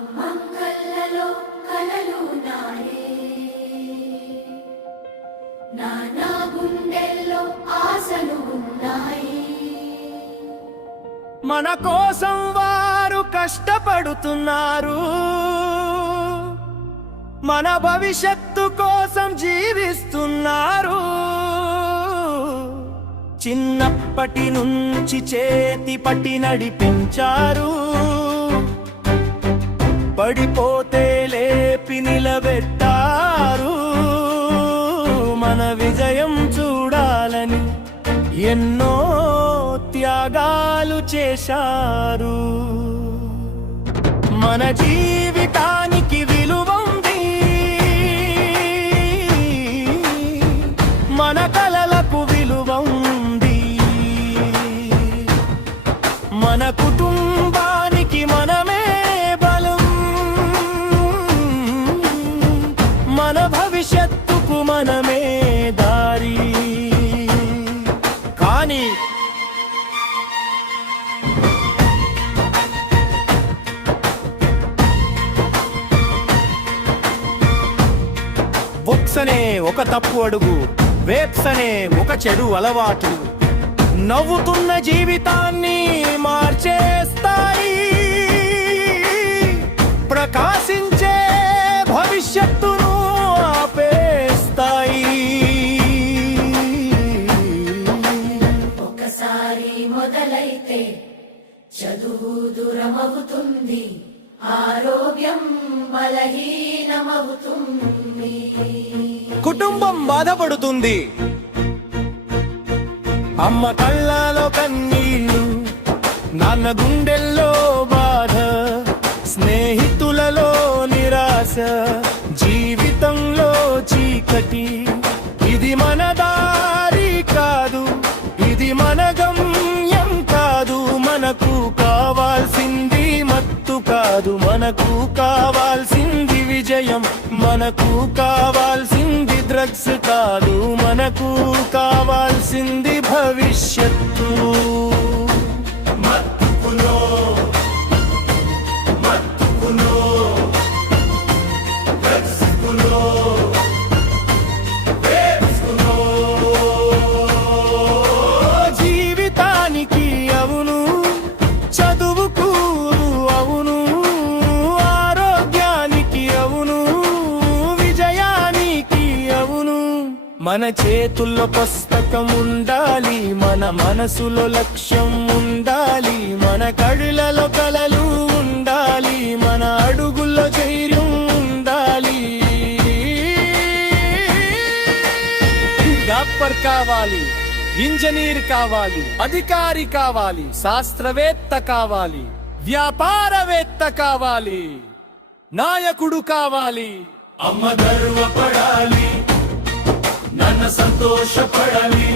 అమ్మంగళ్ళలో కలలు నాడే, నానా గుండెల్లో ఆశలు ఉన్నాయి. మన కోసం వారు కష్టపడుతున్నారు, మన భవిష్యత్తు కోసం జీవిస్తున్నారు. చిన్నప్పటి నుంచి చేతి పట్టి నడిపించారు, పడిపోతే లేపి నిలబెట్టారు. మన విజయం చూడాలని ఎన్నో త్యాగాలు చేశారు. మన జీవితానికి విలువుంది, మన కలలకు విలువుంది. మన కుటుంబానికి మనమే బలం, మన భవిష్యత్తుకు మనమే దారి. కానీ బుక్సనే ఒక తప్పు అడుగు, వేప్సనే ఒక చెడు అలవాటు నవ్వుతున్న జీవితాన్ని మార్చేస్తాయి. ప్రకాశించే భవిష్యత్తును ఆపేస్తాయి. ఒకసారి మొదలైతే చదువు దూరమవుతుంది, ఆరోగ్యం బలహీనమవుతుంది. కుటుంబం బాధపడుతుంది, అమ్మ కళ్ళలో కన్నీళ్ళు, నాన్న గుండెల్లో బాధ, స్నేహితులలో నిరాశ, జీవితంలో చీకటి. ఇది మన దారి కాదు, ఇది మన గమ్యం కాదు. మనకు కావాల్సింది మత్తు కాదు, మనకు కావాల్సింది విజయం. మనకు కావాల్సింది డ్రగ్స్ కాదు, మనకు కావాల్సింది భవిష్యత్తు. జీవితానికి అవును, చదువుకు అవును, ఆరోగ్యానికి అవును, విజయానికి అవును. మన చేతుల్లో పుస్తకం ఉండాలి, మన మనసులో లక్ష్యం ఉండాలి, మన కళ్ళలో కలలు ఉండాలి, మన అడుగుల్లో ధైర్యం ఉండాలి. డాక్టర్ కావాలి, ఇంజనీర్ కావాలి, అధికారి కావాలి, శాస్త్రవేత్త కావాలి, వ్యాపారవేత్త కావాలి, నాయకుడు కావాలి. అమ్మ గర్వపడాలి, నాన్న సంతోషపడాలి.